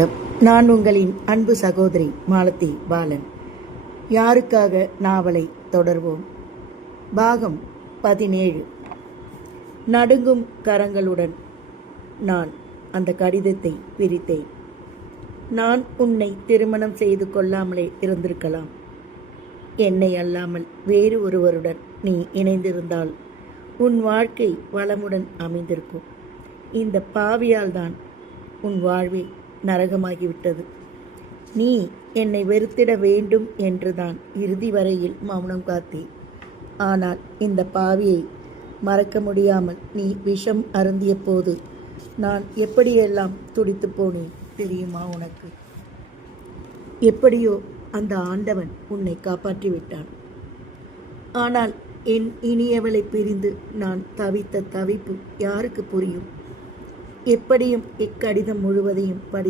வணக்கம். நான் உங்களின் அன்பு சகோதரி மாலதி பாலன். யாருக்காக நாவலை தொடர்வோம். பாகம் 17. நடுங்கும் கரங்களுடன் நான் அந்த கடிதத்தை பிரித்தேன். நான் உன்னை திருமணம் செய்து கொள்ளாமலே இருந்திருக்கலாம். என்னை அல்லாமல் வேறு ஒருவருடன் நீ இணைந்திருந்தால் உன் வாழ்க்கை வளமுடன் அமைந்திருக்கும். இந்த பாவியால் தான் உன் வாழ்வே நரகமாகிவிட்டது. நீ என்னை வெறுத்திட வேண்டும் என்றுதான் இறுதி வரையில் மௌனம் காத்தேன். ஆனால் இந்த பாவியை மறக்க முடியாமல் நீ விஷம் அருந்திய போது நான் எப்படியெல்லாம் துடித்து போனேன் தெரியுமா உனக்கு? எப்படியோ அந்த ஆண்டவன் உன்னை காப்பாற்றி விட்டான். ஆனால் என் இனியவளை பிரிந்து நான் தவித்த தவிப்பு யாருக்கு புரியும்? எப்படியும் இக்கடிதம் முழுவதையும் படித்து